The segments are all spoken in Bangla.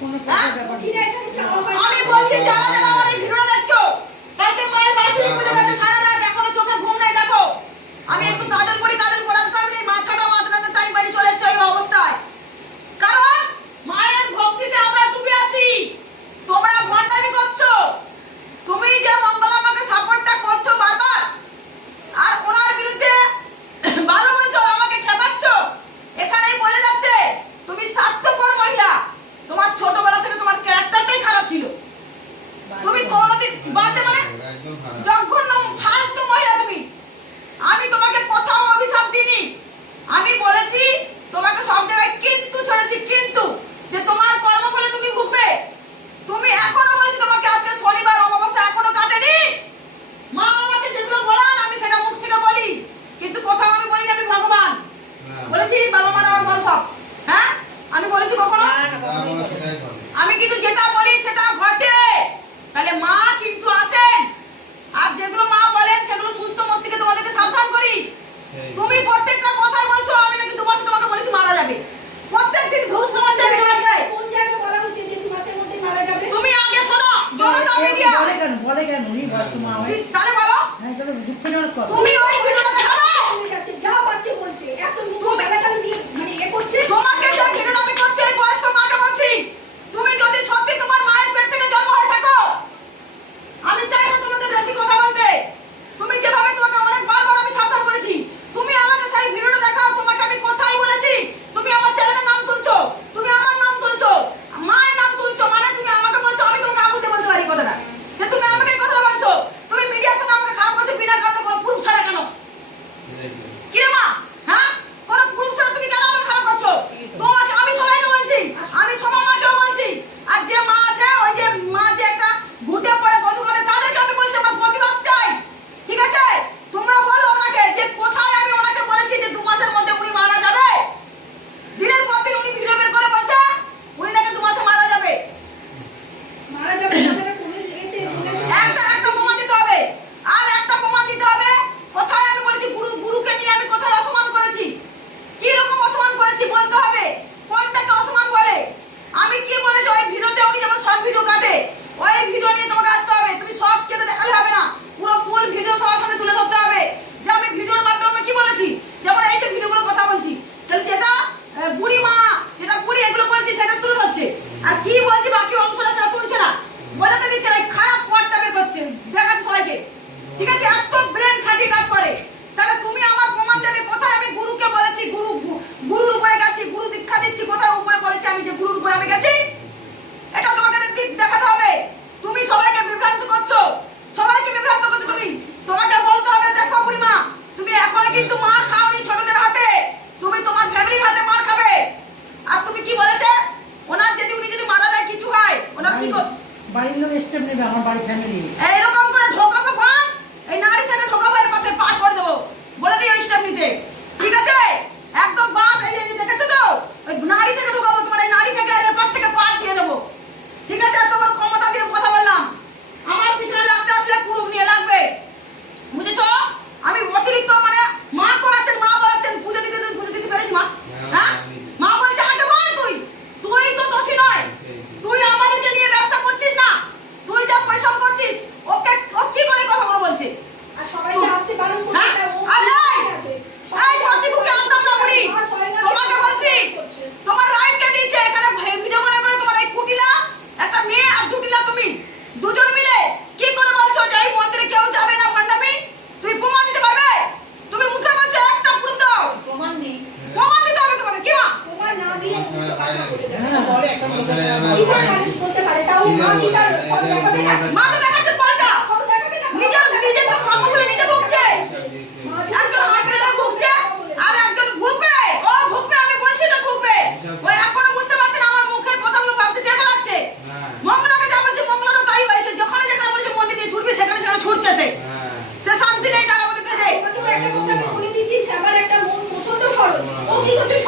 কোনো বলেছি বাবা মা আমার বল সব। হ্যাঁ? আমি বলেছি কখনো? আমি কিন্তু যেটা বলি সেটা ঘটে। তাহলে মা কিন্তু আসেন। আর যেগুলো মা বলেন সেগুলো সুস্থ মস্তিকে তোমাদেরকে সাবধান করি। তুমি প্রত্যেকটা কথা বলছো আমি নাকি তোমার সাথে তোমাকে বলেছি মারা যাবে। প্রত্যেকদিন ঘুষ তোমার চাই কোন জায়গায় বলা উচিত যে দু মাসের মধ্যে মারা যাবে? তুমি আগে শোনো জনতা মিডিয়া। বলে কেন বলে কেন? উনি বর্তমান তাহলে বলো। হ্যাঁ, তুমি ওই করছি তোমাকে যা ঘৃণা আমি করছি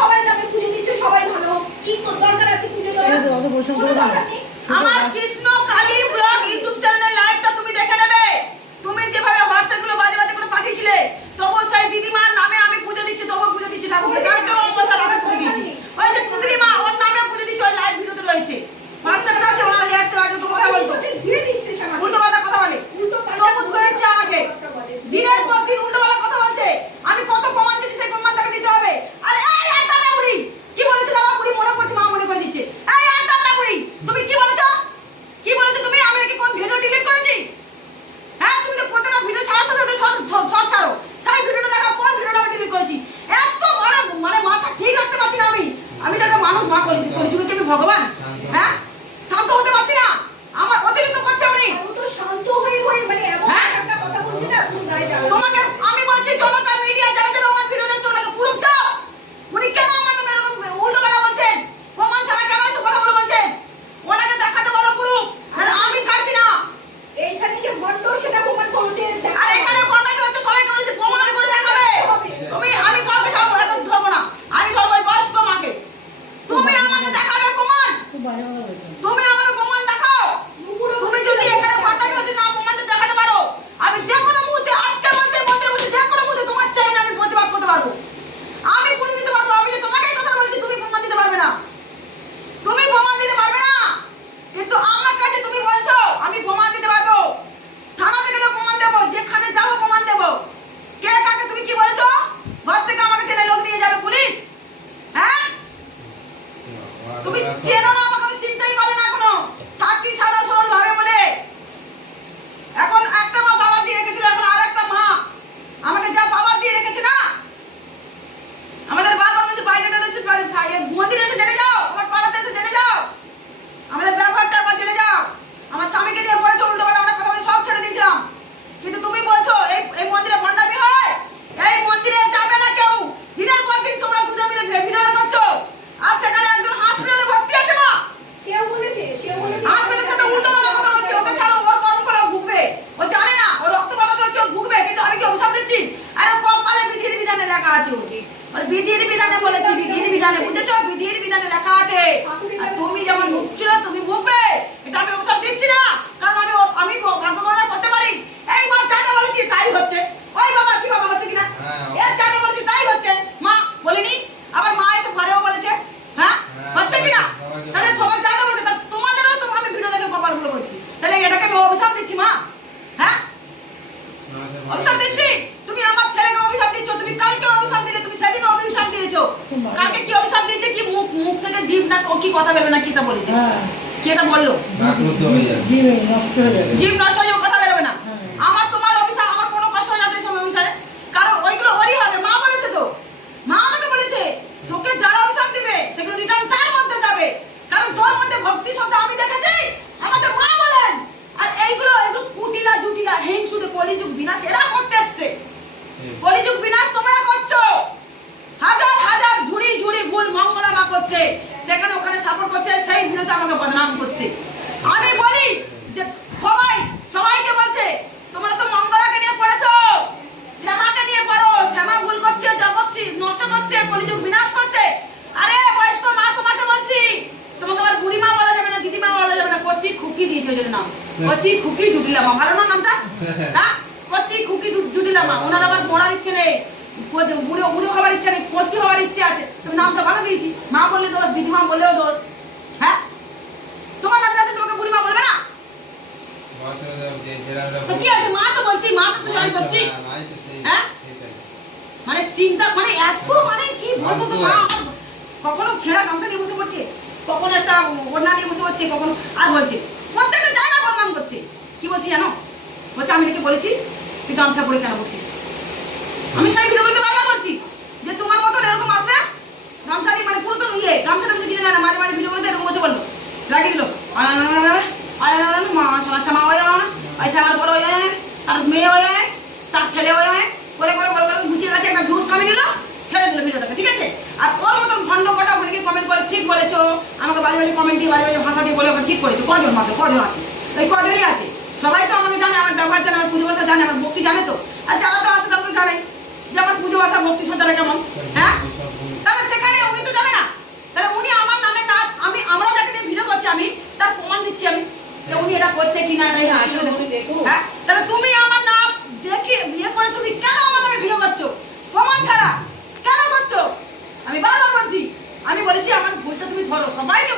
সবাই নামে খুঁজে ভালো কি আছে খুঁজে আমার Krishna Kali blog YouTube Các! বিধির বিধানে বলেছি বিধির বিধানে বুঝেছ? বিধির বিধানে লেখা আছে। আর তুমি যেমন না তুমি মুখবে। এটা আমি ওসব দিচ্ছি না। কারণ আমি আমি ভাগ্য গণনা করতে পারি। এই মা যা যা বলেছি তাই হচ্ছে। ওই বাবা কি বাবা বলছে কিনা? হ্যাঁ। এর যা যা বলেছি তাই হচ্ছে। মা বলিনি? আবার মা এসে ঘরেও বলেছে হ্যাঁ হ্যাঁ, হচ্ছে কিনা সবাইকে তাহলে বলেছে। সবাই যা যা বলছে তা তোমাদেরও তো আমি ভিডিও দেখে কপালগুলো বলছি তাহলে এটাকে আমি অভিশাপ দিচ্ছি মা হ্যাঁ অভিশাপ দিচ্ছি তুমি আমার ছেলেকে অভিশাপ দিচ্ছ তুমি কালকে অভিশাপ দিলে তুমি সেদিন অভিশাপ দিয়েছ কালকে কি অভিশাপ দিয়েছে কি মুখ মুখ থেকে জিভ না ও কি কথা বেরোবে না কি তা বলেছে। হ্যাঁ। কি এটা বলল? হয়ে যাবে। জি নষ্ট হয়ে যাবে জিভ নষ্ট হয়ে ও কথা বেরোবে না হ্যাঁ। আমার তোমার অভিশাপ আমার কোনো কষ্ট হয় না তো এই সময় অভিশাপে কারণ ওইগুলো ওরই হবে মা বলেছে তো মা আমাকে বলেছে তোকে যারা অভিশাপ দিবে সেগুলো রিটার্ন তার মধ্যে যাবে কারণ তোর মধ্যে ভক্তি শ্রদ্ধা আমি দেখেছি আমাকে মা বলেন আর এইগুলো এগুলো কুটিলা জুটিলা হিংসুটে কলিযুগ বিনাশ এরা করতে এসছে কলিযুগ বিনাশ তোমরা করছ হাজার হাজার ঝুড়ি ঝুড়ি ভুল মঙ্গলা মা করছে সেখানে ওখানে সাপোর্ট করছে সেই ভিডিওতে আমাকে বদনাম করছে। আমি বলি যে সবাই, সবাইকে বলছে, তোমরা তো মঙ্গলাকে নিয়ে পড়েছো, শ্যামাকে নিয়ে পড়ো। শ্যামা ভুল করছে, জগৎ নষ্ট করছে, কলিযুগ বিনাশ করছে। আরে, বয়স্ক মা, তোমাকে বলছি, তোমাকে আবার বুড়িমা বলা যাবে না, দিদিমা বলা যাবে না, কচি খুকি দিয়েছে ওই নাম কচি খুকি জুটিলামা ভালো না নামটা? হ্যাঁ কচি খুকি জুটিলামা ওনার আবার পড়ার ইচ্ছে নেই বুড়ো বুড়ো হওয়ার ইচ্ছে নেই, কচি হওয়ার ইচ্ছে আছে। নামটা ভালো দিয়েছি। মা বললে দোষ, দিদিমা বললেও দোষ হ্যাঁ তোমার নাতি নাতি তোমাকে বুড়িমা বলবে না তো কি আছে মা তো বলছি মা তো জয় করছি হ্যাঁ? মানে চিন্তা মানে এত মানে কি বলব তো মা কখনো ছেঁড়া গামছা নিয়ে বসে পড়ছে কখনো একটা ওড়না নিয়ে বসে পড়ছে কখনো আর বলছে প্রত্যেকটা জায়গা বদনাম করছে। কি বলছি জানো? বলছে আমি তোকে বলেছি তুই গামছা পরে কেন বসিস আমি সেই ভিডিওগুলোতে বারবার বলছি যে তোমার মতন এরকম আসে গামছা নিয়ে মানে পুরো তো ইয়ে গামছা টামছা কিছু না মাঝে মাঝে ভিডিওগুলোতে এরকম বসে বলল লাগিয়ে দিল মা শ্যামা হয়ে গেল না ওই বড় হয়ে যায় তার মেয়ে হয়ে যায় তার ছেলে হয়ে যায় করে করে করে করে গুছিয়ে গেছে একটা ঘুষ কামি নিল ছেড়ে দিল ভিডিওটাকে ঠিক আছে আর ওর মতন খন্ড কটা বলে কমেন্ট করে ঠিক বলেছ আমাকে বাজে বাজে কমেন্ট দিয়ে বাজে বাজে ভাষা দিয়ে বলে ঠিক করেছ। কজন মাত্র? কজন আছে? এই কজনই আছে। সবাই তো আমাকে জানে আমার ব্যবহার জানে আমার পুজো ভাষা জানে আমার ভক্তি জানে তো। আর যারা তো আছে তারা তো জানে যে আমার পুজো ভাষা ভক্তি শ্রদ্ধাটা কেমন। হ্যাঁ? তাহলে সেখানে উনি তো জানে না। তাহলে উনি আমার নামে না আমি আমরা যাকে নিয়ে ভিডিও করছি আমি তার প্রমাণ দিচ্ছি আমি যে উনি এটা করছে এটা না, আসলে তুমি দেখো। হ্যাঁ? তাহলে তুমি আমার নাম দেখে বিয়ে করে তুমি কেন আমার নামে ভিডিও করছ? প্রমাণ ছাড়া কেন করছ? আমি বারবার বলছি আমি বলেছি আমার ভুলটা তুমি ধরো সবাইকে